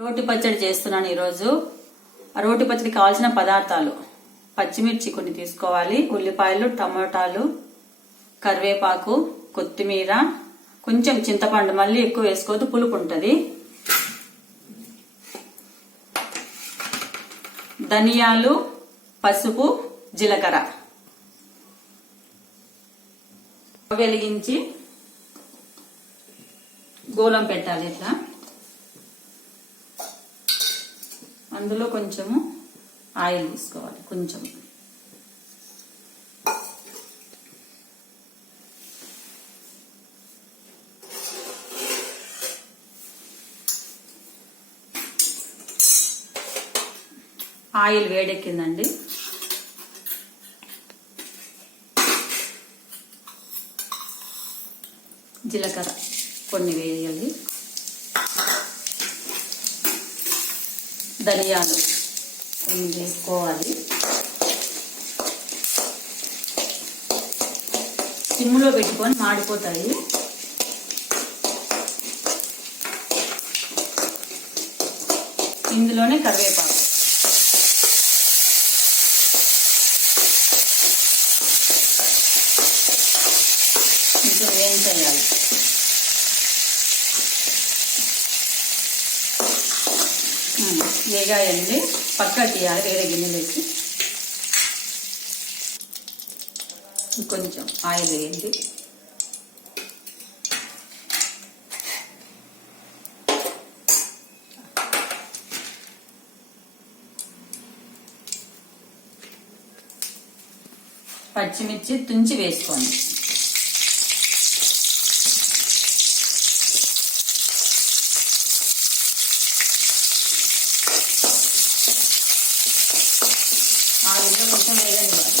రోటి పచ్చడి చేస్తున్నాను ఈరోజు. ఆ రోటి పచ్చడి కావాల్సిన పదార్థాలు పచ్చిమిర్చి కొన్ని తీసుకోవాలి. ఉల్లిపాయలు టమోటాలు కరివేపాకు కొత్తిమీర కొంచెం చింతపండు మళ్ళీ ఎక్కువ వేసుకోవద్దు పులుపు ఉంటుంది. ధనియాలు పసుపు జీలకర్ర. వెలిగించి గోలం పెట్టాలి ఇట్లా. అందులో కొంచెము ఆయిల్ తీసుకోవాలి కొంచెం. ఆయిల్ వేడెక్కిందండి. జీలకర్ర కొన్ని వేయాలి. ధనియాలు కొన్ని వేసుకోవాలి. సిమ్లో పెట్టుకొని మాడిపోతాయి. ఇందులోనే కరివేపాకు కొంచెం వేయించేయాలి వేగాయండి పక్క తీయాలి వేరే గిన్నెలేసి కొంచెం ఆయిల్ వేయండి. పచ్చిమిర్చి తుంచి వేసుకోండి ఆయిల్లో కొంచెం వేగనివ్వాలి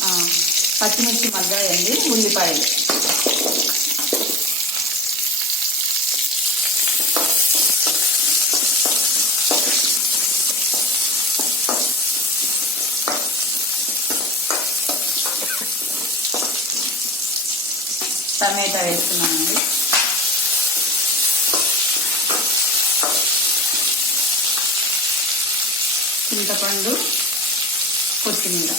ఆ, పచ్చిమిర్చి మగ్గాయండి ఉల్లిపాయలు. టమాటా వేస్తున్నానండి. చింతపండు కొత్తిమీర.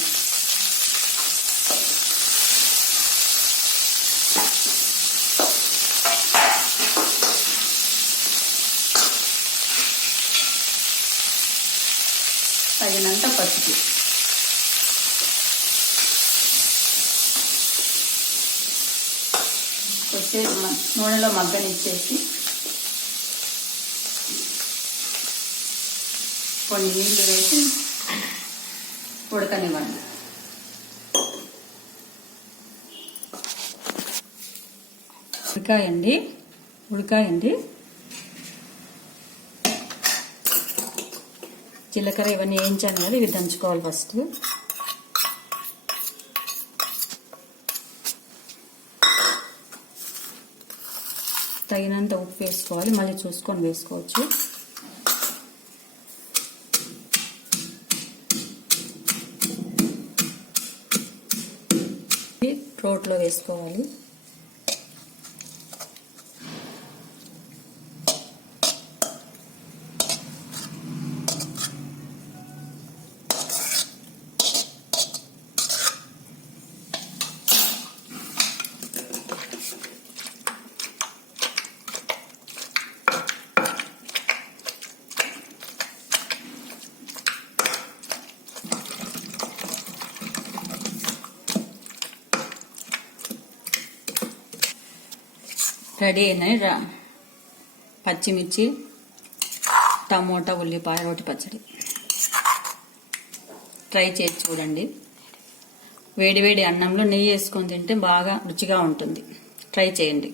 తగినంత వచ్చే నూనెలో మగ్గనిచ్చేసి కొన్ని నీళ్ళు వేసి ఉడకనివ్వండి. ఉడకాయండి ఉడకాయండి. జీలకర్ర ఇవన్నీ వేయించాను కదా ఇవి దంచుకోవాలి ఫస్ట్ తగినంత ఉప్పు వేసుకోవాలి మళ్ళీ చూసుకొని వేసుకోవచ్చు. రోట్లో వేసుకోవాలి. రెడీ అయినాయి రా. పచ్చిమిర్చి టమోటా ఉల్లిపాయ రోటి పచ్చడి. ట్రై చేసి చూడండి. వేడివేడి అన్నంలో నెయ్యి వేసుకొని తింటే బాగా రుచిగా ఉంటుంది. ట్రై చేయండి.